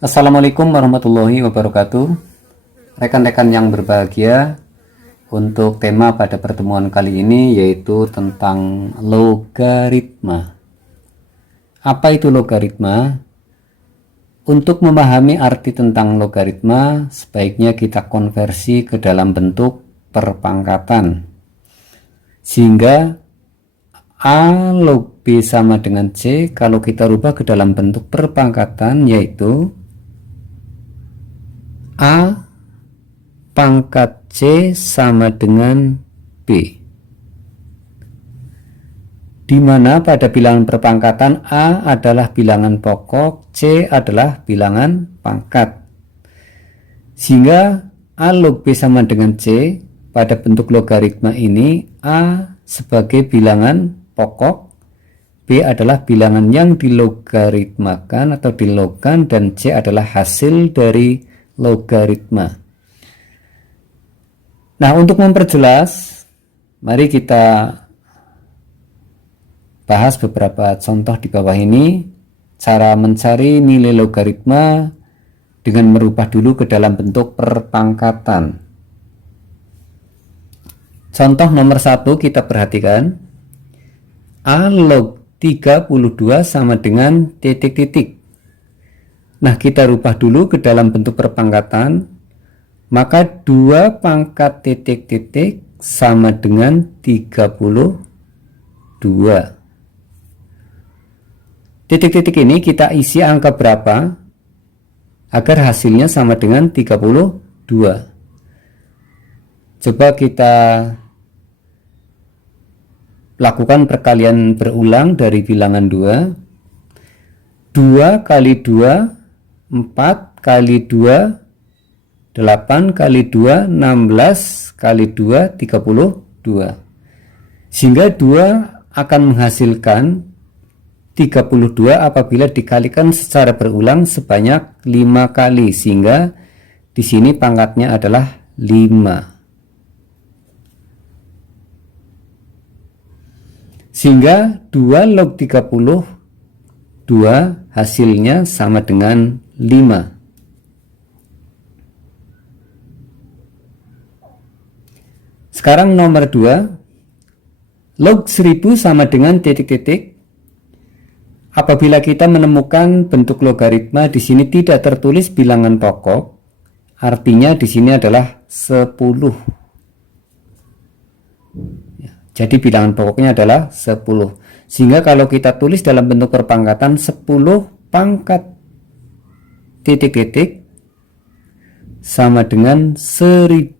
Assalamualaikum warahmatullahi wabarakatuh. Rekan-rekan yang berbahagia, untuk tema pada pertemuan kali ini yaitu tentang logaritma. Apa itu logaritma? Untuk memahami arti tentang logaritma, sebaiknya kita konversi ke dalam bentuk perpangkatan. Sehingga A log B sama dengan C kalau kita rubah ke dalam bentuk perpangkatan yaitu A pangkat C sama dengan B, di mana pada bilangan perpangkatan A adalah bilangan pokok, C adalah bilangan pangkat. Sehingga A log B sama dengan C, pada bentuk logaritma ini A sebagai bilangan pokok, B adalah bilangan yang dilogaritmakan atau dilogkan, dan C adalah hasil dari logaritma. Nah, untuk memperjelas, mari kita bahas beberapa contoh di bawah ini. Cara mencari nilai logaritma dengan merubah dulu ke dalam bentuk perpangkatan. Contoh nomor 1 kita perhatikan. A log 32 sama dengan titik-titik. Nah, kita rubah dulu ke dalam bentuk perpangkatan, maka 2 pangkat titik-titik sama dengan 32. Titik-titik ini kita isi angka berapa agar hasilnya sama dengan 32. Coba kita lakukan perkalian berulang dari bilangan 2. 2 kali 2 4 kali 2 8 kali 2 16 kali 2 32, sehingga 2 akan menghasilkan 32 apabila dikalikan secara berulang sebanyak 5 kali, sehingga di sini pangkatnya adalah 5, sehingga 2 log 32 hasilnya sama dengan 5. Sekarang nomor 2, log 1000 sama dengan titik-titik. Apabila kita menemukan bentuk logaritma di sini tidak tertulis bilangan pokok, artinya di sini adalah 10. Jadi bilangan pokoknya adalah 10. Sehingga kalau kita tulis dalam bentuk perpangkatan, 10 pangkat titik-titik sama dengan 1000.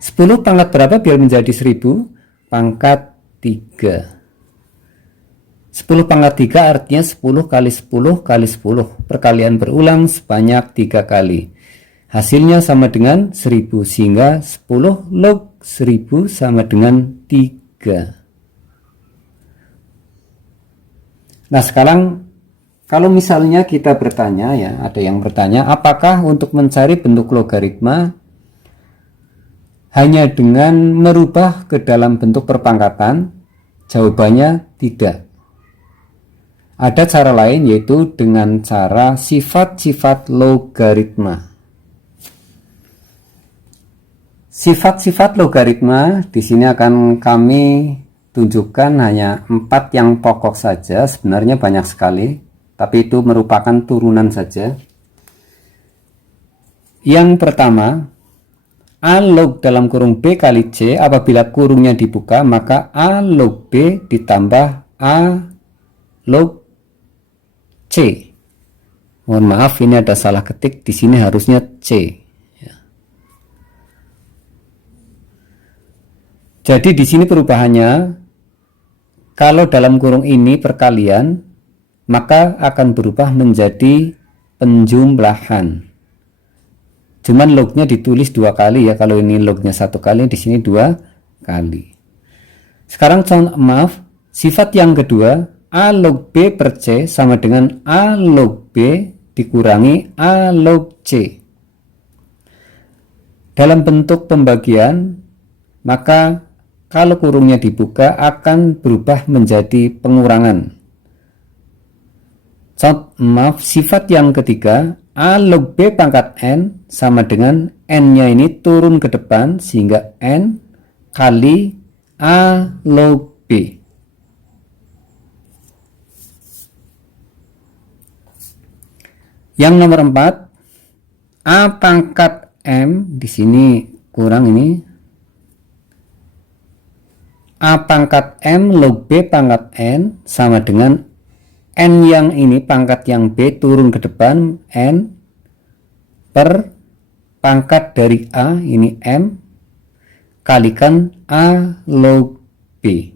10 pangkat berapa biar menjadi 1000? Pangkat 3. 10 pangkat 3 artinya 10 kali 10 kali 10. Perkalian berulang sebanyak 3 kali. Hasilnya sama dengan 1000, sehingga 10 log 1000 sama dengan 3. Nah, sekarang kalau misalnya kita bertanya, ya, ada yang bertanya, apakah untuk mencari bentuk logaritma hanya dengan merubah ke dalam bentuk perpangkatan? Jawabannya tidak. Ada cara lain, yaitu dengan cara sifat-sifat logaritma. Sifat-sifat logaritma di sini akan kami tunjukkan hanya 4 yang pokok saja. Sebenarnya banyak sekali, tapi itu merupakan turunan saja. Yang pertama, A log dalam kurung B kali C. Apabila kurungnya dibuka, maka A log B ditambah A log C. Mohon maaf, ini ada salah ketik, di sini harusnya C. Jadi di sini perubahannya, kalau dalam kurung ini perkalian, maka akan berubah menjadi penjumlahan. Cuman lognya ditulis 2 kali, ya. Kalau ini lognya 1 kali, di sini 2 kali. Sekarang sifat yang kedua, A log B per C sama dengan A log B dikurangi A log C. Dalam bentuk pembagian, maka kalau kurungnya dibuka akan berubah menjadi pengurangan. Sifat yang ketiga, A log B pangkat N sama dengan N-nya ini turun ke depan sehingga N kali A log B. Yang nomor 4, A pangkat M, di sini kurang ini. A pangkat M log B pangkat N sama dengan N yang ini pangkat yang B turun ke depan N per pangkat dari A ini M kalikan A log B.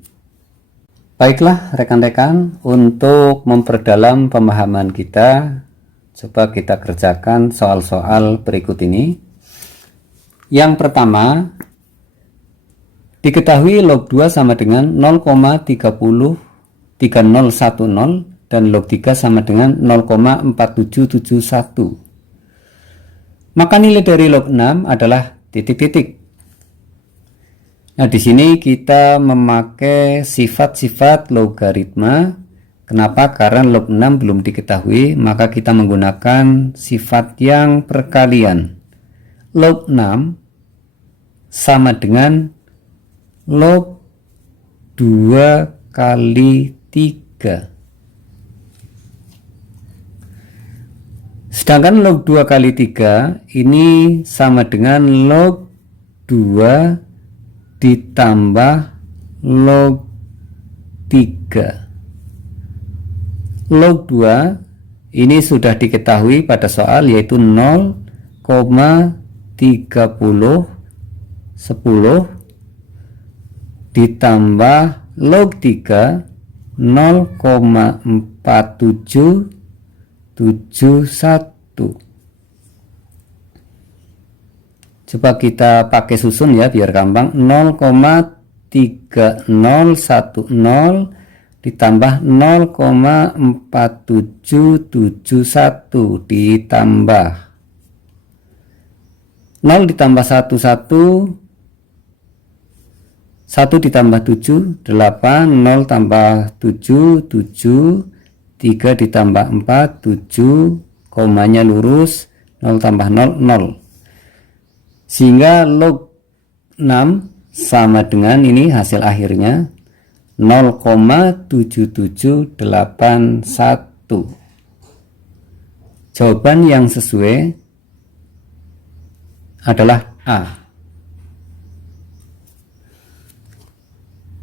Baiklah rekan-rekan, untuk memperdalam pemahaman kita, coba kita kerjakan soal-soal berikut ini. Yang pertama, diketahui log 2 sama dengan 0,3010 dan log 3 sama dengan 0,4771. Maka nilai dari log 6 adalah titik-titik. Nah, di sini kita memakai sifat-sifat logaritma. Kenapa? Karena log 6 belum diketahui, maka kita menggunakan sifat yang perkalian. Log 6 sama dengan log 2 kali 3. Sedangkan log 2 kali 3 ini sama dengan log 2 ditambah log 3. Log 2 ini sudah diketahui pada soal, yaitu 0,3010 ditambah log 3 0,4771. Coba kita pakai susun ya biar gampang. 0,3010 ditambah 0,4771 ditambah 0 ditambah 1 ditambah 7 8, 0 tambah 7 7, 3 ditambah 4 7, komanya lurus, 0 tambah 0 0, sehingga log 6 sama dengan ini hasil akhirnya 0,7781. Jawaban yang sesuai adalah A.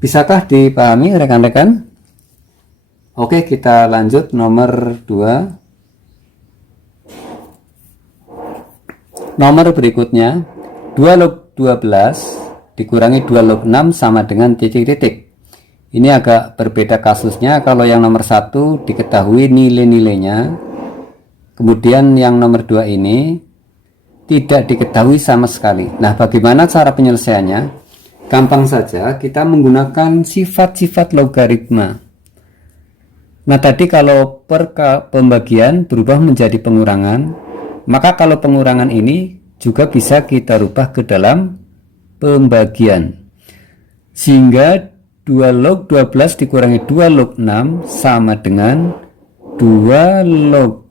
Bisakah dipahami rekan-rekan? Oke, kita lanjut nomor 2. Nomor berikutnya, 2 log 12 dikurangi 2 log 6 sama dengan titik-titik. Ini agak berbeda kasusnya. Kalau yang nomor 1 diketahui nilai-nilainya, kemudian yang nomor 2 ini tidak diketahui sama sekali. Nah, bagaimana cara penyelesaiannya? Gampang saja, kita menggunakan sifat-sifat logaritma. Nah, tadi kalau pembagian berubah menjadi pengurangan, maka kalau pengurangan ini juga bisa kita rubah ke dalam pembagian. Sehingga 2 log 12 dikurangi 2 log 6 sama dengan 2 log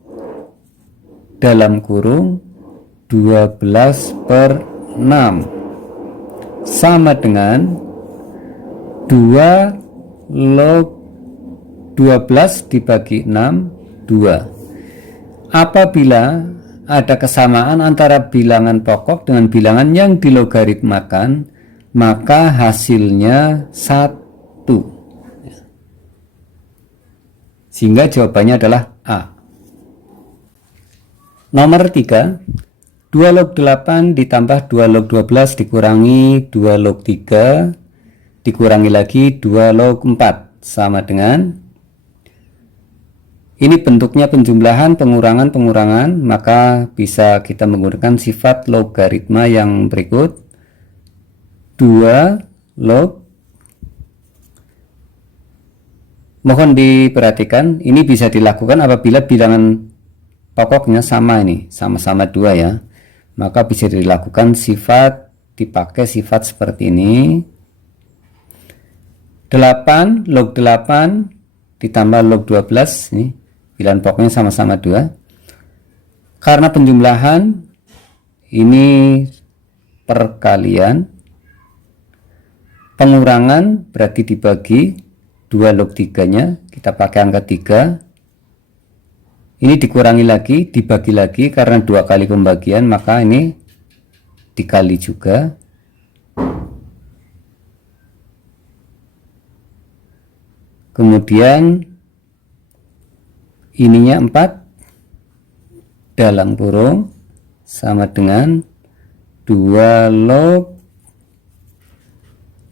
dalam kurung 12 per 6 sama dengan 2 log 12 dibagi 6 2. Apabila ada kesamaan antara bilangan pokok dengan bilangan yang dilogaritmakan, maka hasilnya 1. Sehingga jawabannya adalah A. Nomor 3, 2 log 8 ditambah 2 log 12 dikurangi 2 log 3 dikurangi lagi 2 log 4 sama dengan, ini bentuknya penjumlahan, pengurangan, maka bisa kita menggunakan sifat logaritma yang berikut. 2 log, mohon diperhatikan, ini bisa dilakukan apabila bilangan pokoknya sama, ini sama-sama 2 ya. Maka bisa dilakukan dipakai sifat seperti ini. 8 log 8 ditambah log 12 ini bilangan pokoknya sama-sama 2. Karena penjumlahan ini perkalian, pengurangan berarti dibagi 2 log 3 nya, kita pakai angka 3. Ini dikurangi lagi, dibagi lagi, karena 2 kali pembagian maka ini dikali juga. Kemudian ininya 4 dalam kurung sama dengan 2 log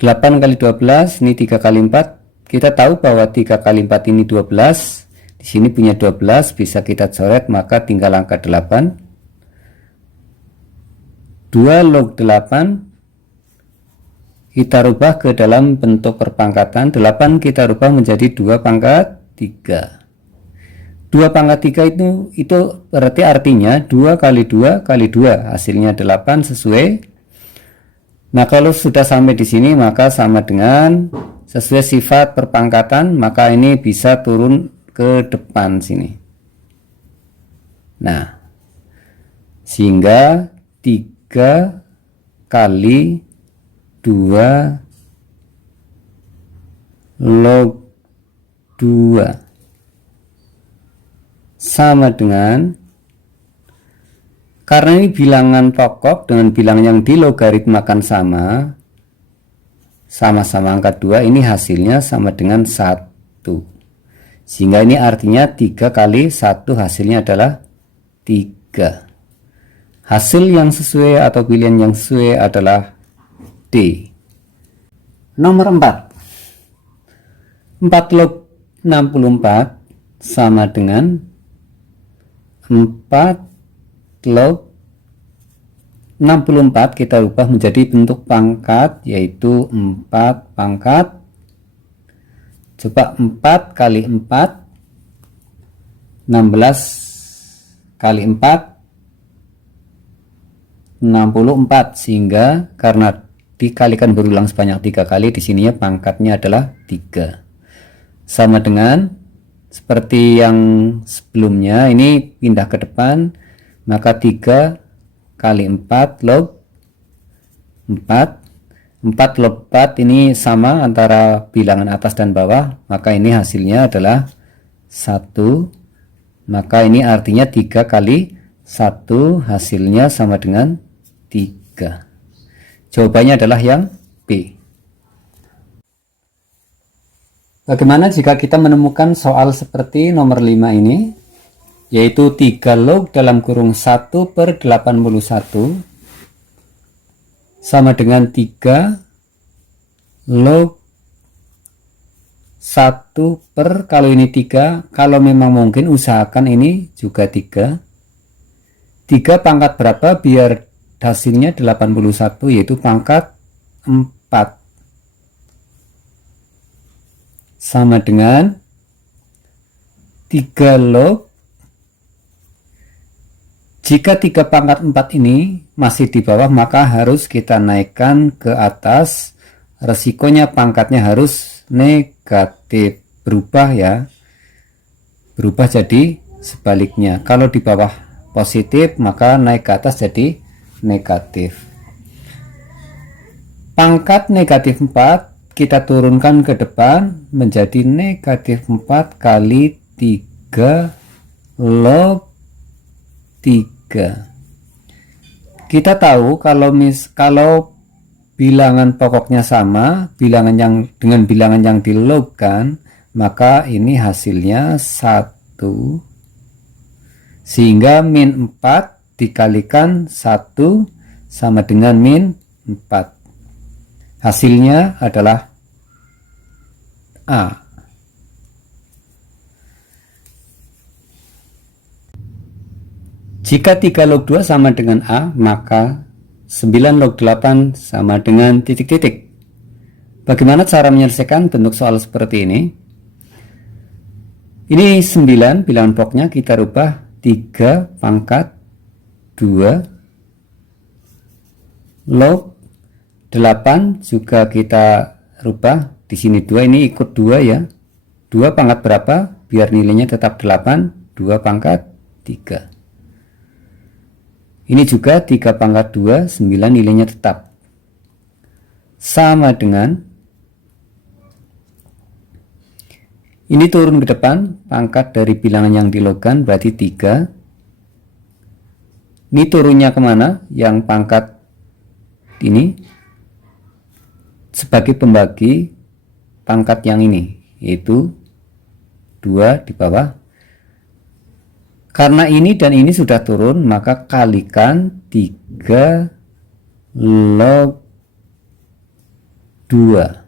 8 kali 12, ini 3 kali 4. Kita tahu bahwa 3 kali 4 ini 12. Di sini punya 12, bisa kita coret, maka tinggal angka 8. 2 log 8 kita rubah ke dalam bentuk perpangkatan. 8 kita rubah menjadi 2 pangkat 3. 2 pangkat 3 itu berarti artinya 2 kali 2 kali 2, hasilnya 8 sesuai. Nah, kalau sudah sampai di sini maka sama dengan sesuai sifat perpangkatan, maka ini bisa turun ke depan sini. Nah, sehingga 3 kali 2 log 2 sama dengan, karena ini bilangan pokok dengan bilangan yang dilogaritmakan sama-sama angka 2, ini hasilnya sama dengan 1. Sehingga ini artinya 3 kali 1 hasilnya adalah 3. Hasil yang sesuai atau pilihan yang sesuai adalah D. Nomor 4. 4 log 64 sama dengan 4 log 64 kita ubah menjadi bentuk pangkat, yaitu 4 pangkat. Coba 4 kali 4, 16 kali 4, 64, sehingga karena dikalikan berulang sebanyak 3 kali, di sininya pangkatnya adalah 3. Sama dengan seperti yang sebelumnya, ini pindah ke depan, maka 3 kali 4 log 4. 4 log 4 ini sama antara bilangan atas dan bawah, maka ini hasilnya adalah 1. Maka ini artinya 3 kali 1 hasilnya sama dengan 3. Jawabannya adalah yang B. Bagaimana jika kita menemukan soal seperti nomor 5 ini, yaitu 3 log dalam kurung 1 per 81 sama dengan 3 log 1 per, kalau ini 3, kalau memang mungkin usahakan ini juga 3. 3 pangkat berapa biar hasilnya 81, yaitu pangkat 4. Sama dengan 3 log, jika 3 pangkat 4 ini masih di bawah, maka harus kita naikkan ke atas. Resikonya pangkatnya harus negatif, berubah ya, berubah jadi sebaliknya. Kalau di bawah positif, maka naik ke atas jadi negatif. Pangkat negatif 4 kita turunkan ke depan menjadi negatif 4 kali 3 log 3. Kita tahu kalau bilangan pokoknya sama, bilangan yang dengan bilangan yang dilogkan, maka ini hasilnya 1. Sehingga min 4 dikalikan 1 sama dengan min 4. Hasilnya adalah A. Jika 3 log 2 sama dengan A, maka 9 log 8 sama dengan titik-titik. Bagaimana cara menyelesaikan bentuk soal seperti ini? Ini 9, bilangan pokoknya kita rubah 3 pangkat 2 log 8 juga kita rubah, di sini 2, ini ikut 2 ya. 2 pangkat berapa biar nilainya tetap 8. 2 pangkat 3. Ini juga 3 pangkat 2, 9 nilainya tetap. Sama dengan, ini turun ke depan, pangkat dari bilangan yang dilogkan berarti 3. Ini turunnya kemana? Yang pangkat ini sebagai pembagi pangkat yang ini, yaitu 2 di bawah. Karena ini dan ini sudah turun, maka kalikan 3 log 2.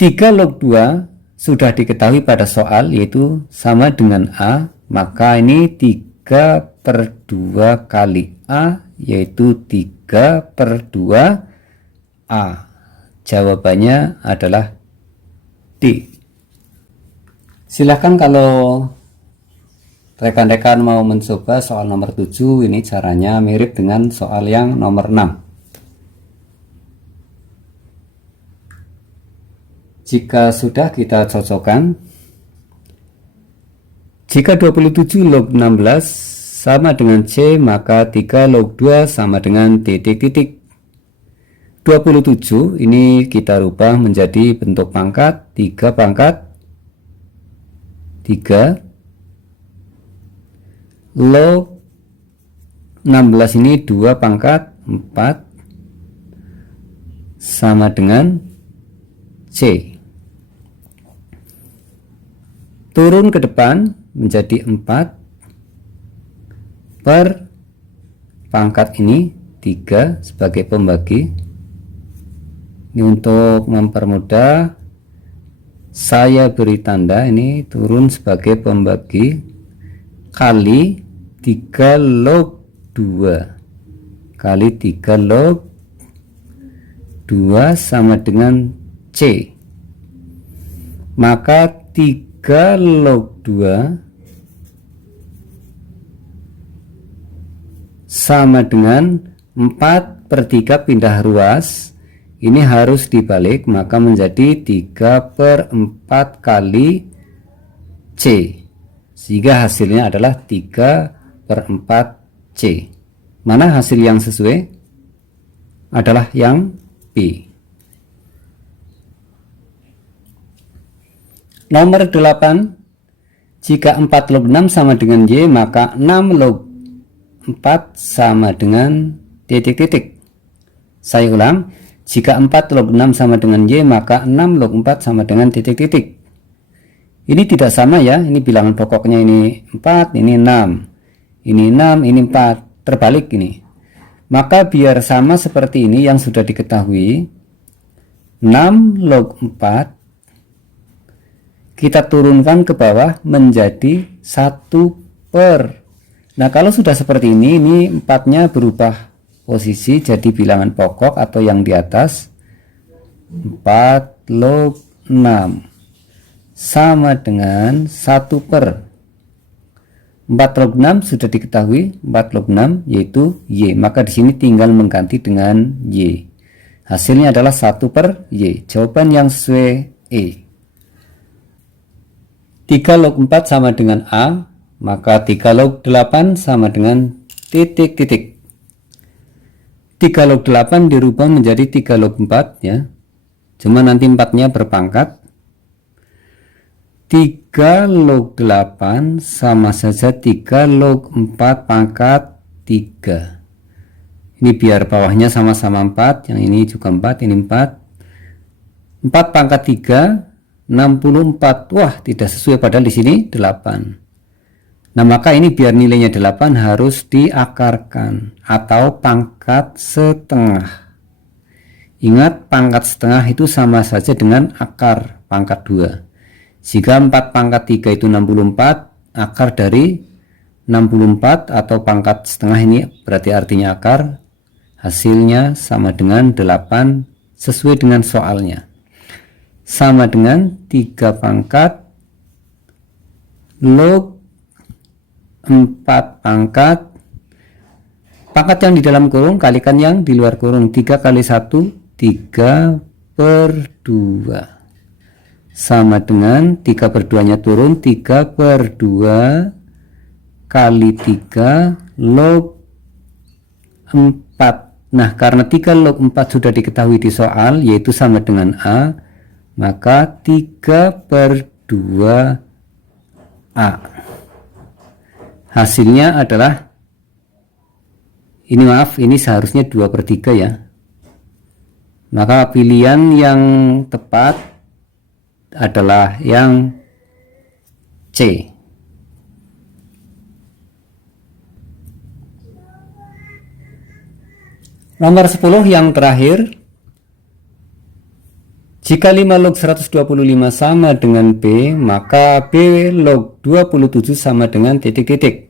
3 log 2 sudah diketahui pada soal, yaitu sama dengan A, maka ini 3/2 kali A, yaitu 3/2 A. Jawabannya adalah D. Silahkan kalau rekan-rekan mau mencoba soal nomor 7, ini caranya mirip dengan soal yang nomor 6. Jika sudah, kita cocokkan. Jika 27 log 16 sama dengan C, maka 3 log 2 sama dengan titik-titik. 27 ini kita rubah menjadi bentuk pangkat 3 pangkat 3 log 16 ini 2 pangkat 4 sama dengan C. Turun ke depan menjadi 4 per pangkat ini 3 sebagai pembagi. Ini untuk mempermudah, saya beri tanda ini turun sebagai pembagi kali 3 log 2 kali 3 log 2 sama dengan C. Maka 3 log 2 sama dengan 4/3 pindah ruas. Ini harus dibalik, maka menjadi 3/4 kali C, sehingga hasilnya adalah 3/4 C. Mana hasil yang sesuai? Adalah yang B. Nomor 8, jika 4 log 6 sama dengan Y, maka 6 log 4 sama dengan titik-titik. Saya ulang, jika 4 log 6 sama dengan Y, maka 6 log 4 sama dengan titik-titik. Ini tidak sama ya, ini bilangan pokoknya ini 4, ini 6. Ini 6, ini 4, terbalik ini. Maka biar sama seperti ini yang sudah diketahui, 6 log 4 kita turunkan ke bawah menjadi 1 per. Nah, kalau sudah seperti ini 4-nya berubah posisi jadi bilangan pokok atau yang di atas. 4 log 6 sama dengan 1 per 4 log 6 sudah diketahui, 4 log 6 yaitu Y, maka di sini tinggal mengganti dengan Y. Hasilnya adalah 1 per Y. Jawaban yang sesuai E. 3 log 4 sama dengan A, maka 3 log 8 sama dengan titik-titik. 3 log 8 dirubah menjadi 3 log 4 ya. Cuma nanti 4-nya berpangkat. 3 log 8 sama saja 3 log 4 pangkat 3. Ini biar bawahnya sama-sama 4, yang ini juga 4, ini 4. 4 pangkat 3, 64. Wah, tidak sesuai, padahal di sini 8. Nah, maka ini biar nilainya 8 harus diakarkan atau pangkat setengah. Ingat, pangkat setengah itu sama saja dengan akar pangkat 2. Jika 4 pangkat 3 itu 64, akar dari 64 atau pangkat setengah ini berarti artinya akar. Hasilnya sama dengan 8 sesuai dengan soalnya. Sama dengan 3 pangkat log 4 pangkat yang di dalam kurung kalikan yang di luar kurung. 3 kali 1 3/2. sama dengan 3/2 nya turun, 3/2 kali 3 log 4. Nah, karena 3 log 4 sudah diketahui di soal, yaitu sama dengan A, maka 3/2 A. Hasilnya adalah, ini seharusnya 2/3 ya. Maka pilihan yang tepat adalah yang C. Nomor 10 yang terakhir. Jika 5 log 125 sama dengan B, maka B log 27 sama dengan titik-titik.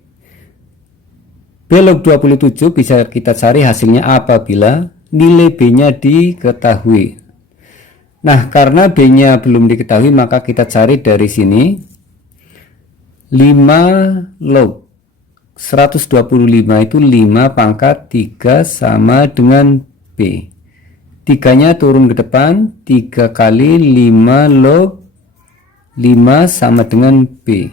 B log 27 bisa kita cari hasilnya apabila nilai B-nya diketahui. Nah, karena B-nya belum diketahui, maka kita cari dari sini. 5 log 125 itu 5 pangkat 3 sama dengan B. 3-nya turun ke depan, 3 kali 5 log 5 sama dengan B.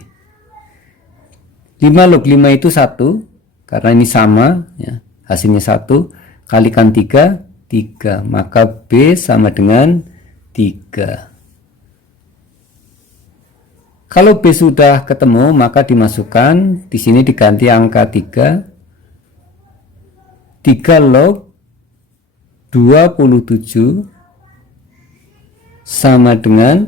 5 log 5 itu 1, karena ini sama ya, hasilnya 1, kalikan 3, 3, maka B sama dengan 3. Kalau B sudah ketemu, maka dimasukkan di sini, diganti angka 3. 3 log 27 sama dengan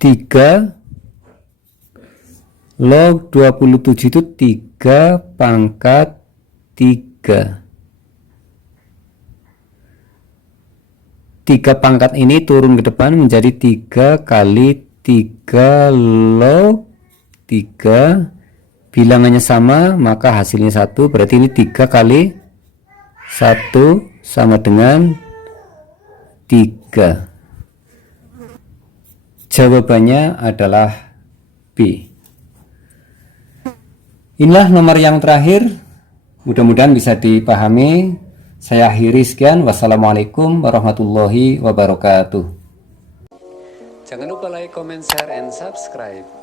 3 log 27 itu 3 pangkat 3. 3 pangkat ini turun ke depan menjadi 3 kali 3 log 3. Bilangannya sama, maka hasilnya 1. Berarti ini 3 kali 1 sama dengan 3. Jawabannya adalah B. Inilah nomor yang terakhir. Mudah-mudahan bisa dipahami. Saya akhiri sekian. Wassalamualaikum warahmatullahi wabarakatuh. Jangan lupa like, comment, share, and subscribe.